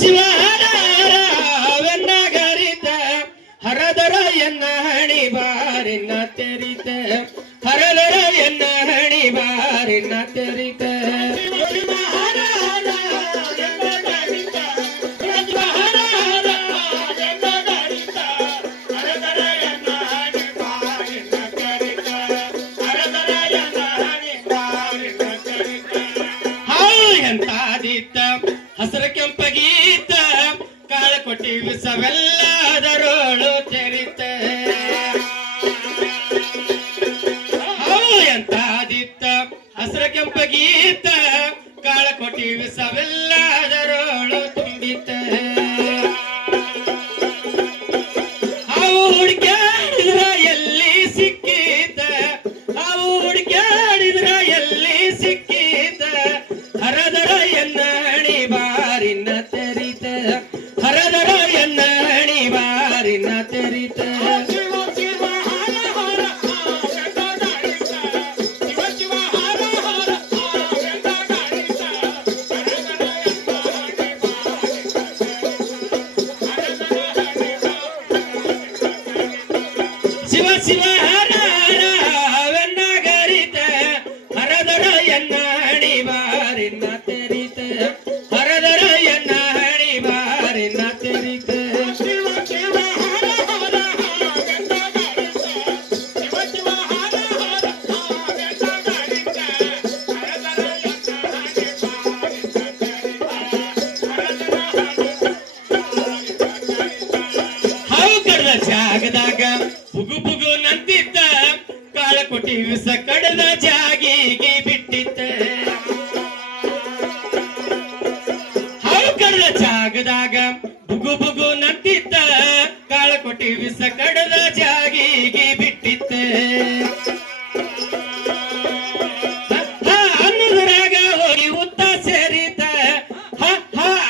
ಶಿವ ಹರವೆನ್ನಗರಿತ ಹರದರ ಎನ್ನ ಹಣಿ ಬಾರಿನ ತೆರಿತ ಹರದರ ಎನ್ನ ಹಣಿ ಬಾರಿನ ತೆರಿತ ಹಸರ ಕೆಂಪಗೀತ ಕಾಳ ಕೊಟ್ಟಿ ವಿಸವೆಲ್ಲದರೋಳು ತೆರಿತ ಎಂತಾದಿತ್ತ ಹಸರ ಕೆಂಪಗೀತ ಕಾಳ ಕೊಟ್ಟಿ ವಿಸವೆಲ್ಲದರೋಳು ತುಂಬಿತ ಅವು ಹುಡುಕ್ಯಾಡಿದ್ರ ಎಲ್ಲಿ ಸಿಕ್ಕೀತ ಅವು ಹುಡುಕ್ಯಾಡಿದ್ರ ಎಲ್ಲಿ ಸಿಕ್ಕೀತ ಹರದರ ಎನ್ನ ಹಣಿ ಬಾರಿನ ತೆರಿತ ಹರದರ ಎನ್ನ ಹಣಿ ಬಾರಿನ ತೆರಿತ ಶಿವ ಶಿವ ಹರವೆನ್ನಗರಿತ ಹರದರ ಎನ್ನ ಹಣಿ ಬಾರಿನ ತೆರಿತ ಹರದರ ಎನ್ನ ಹಣಿ ಬಾರಿನ ತೆರಿತ ಹಾವು ಕಡದ ಜಾಗದಾಗ ಬುಗು ಬುಗು ನಂತಿದ್ದ ಕಾಳ ಕೊಟ್ಟಿ ವಿಸ ಕಡದ ಜಾಗಿಗೆ ಬಿಟ್ಟಿತ್ತ ಹಾವು ಕಡದ ಜಾಗದಾಗ ಬುಗು ಬುಗು ನಂತಿದ್ದ ಕಾಳ ಕೊಟ್ಟಿ ವಿಸ ಕಡದ ಜಾಗಿಗೆ ಬಿಟ್ಟಿತ್ತ ಅನ್ನುದರಾಗ ಹೋಗಿ ಉತ್ತ ಸೇರಿತ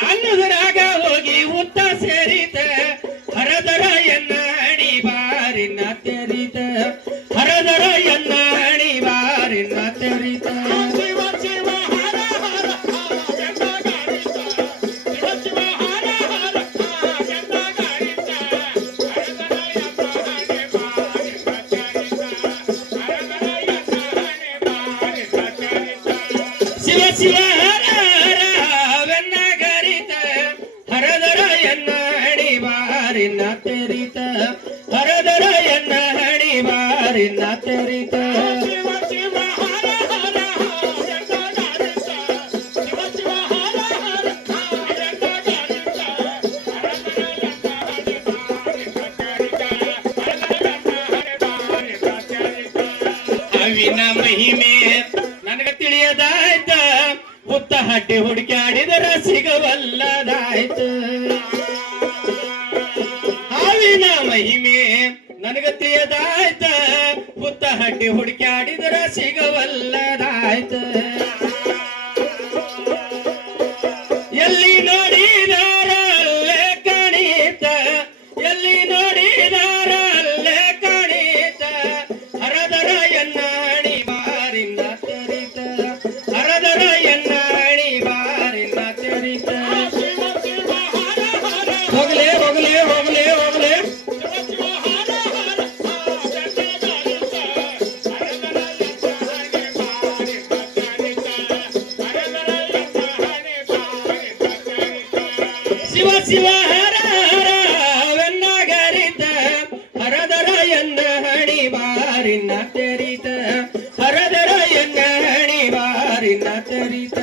ಅನ್ನುದರಾಗ ಹೋಗಿ ಉತ್ತ ಸೇರಿತ ಹರದರ ಎನ್ನ ಹಣಿ ಬಾರಿನ ತೆರಿತ ಹರದರ ಎನ್ನ ಹಣಿ ಬಾರಿನ ತೆರಿತ ಶಿವ ಶಿವ ಹರವೆನ್ನಗರಿತ ಹರದರ ಎನ್ನ ಹಣಿ ಬಾರಿನ ತೆರಿತ ಹರದರ ಎನ್ನ ಹಣಿ ಬಾರಿನ ತೆರಿತ ಅವಿನ ಮಹಿಮೆ ನನಗ ತಿಳಿಯದಾಯ್ತ ಹುತ್ತ ಹಟ್ಟಿ ಹುಡುಕ್ಯಾಡಿದರ ಸಿಗವಲ್ಲದಾಯ್ತ ಹಾವಿನ ಮಹಿಮೆ ನನಗ ತಿಳಿಯದಾಯ್ತ ಹುತ್ತ ಹಟ್ಟಿ ಹುಡುಕ್ಯಾಡಿದರ ಸಿಗವಲ್ಲದಾಯ್ತ ಎಲ್ಲಿ ನೋಡಿದಾರ ಅಲ್ಲೇ ಕಾಣೀತ ಎಲ್ಲಿ ನೋಡಿದಾರ ಅಲ್ಲೇ ಕಾಣೀತ ಹರದರ ಎನ್ನ ಹಣಿ ಬಾರಿನ ತೆರಿತ ಹರದರ ಎನ್ನ ಹಣಿ ಬಾರಿನ ತೆರಿತ ಹೋಗ್ಲೇ ಹೋಗ್ಲೇ ಹೋಗ್ಲೇ ಹೋಗ್ಲೇ ಶಿವ ಶಿವ ಹರವೆನ್ನಗರಿತ ಹರದರ ಎನ್ನ ಹಣಿ ಬಾರಿನ ತೆರಿತ ಹರದರ ಎನ್ನ ಹಣಿ ಬಾರಿನ ತೆರಿತ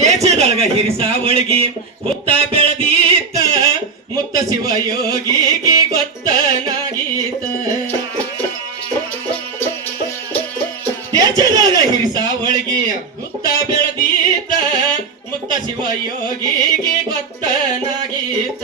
ದೇಶದೊಳಗ ಹಿರಿಸಾವಳಿಗಿ ಹುತ್ತ ಬೆಳದೀತ ಮುತ್ತ ಶಿವ ಯೋಗಿಗೆ ಗೊತ್ತನಾಗೀತ ದೇಶದೊಳಗ ಹಿರಿಸಾವಳಿಗಿ ಹುತ್ತ ಬೆಳದೀತ ಮುತ್ತ ಶಿವ ಯೋಗಿಗೆ ಗೊತ್ತನಾಗೀತ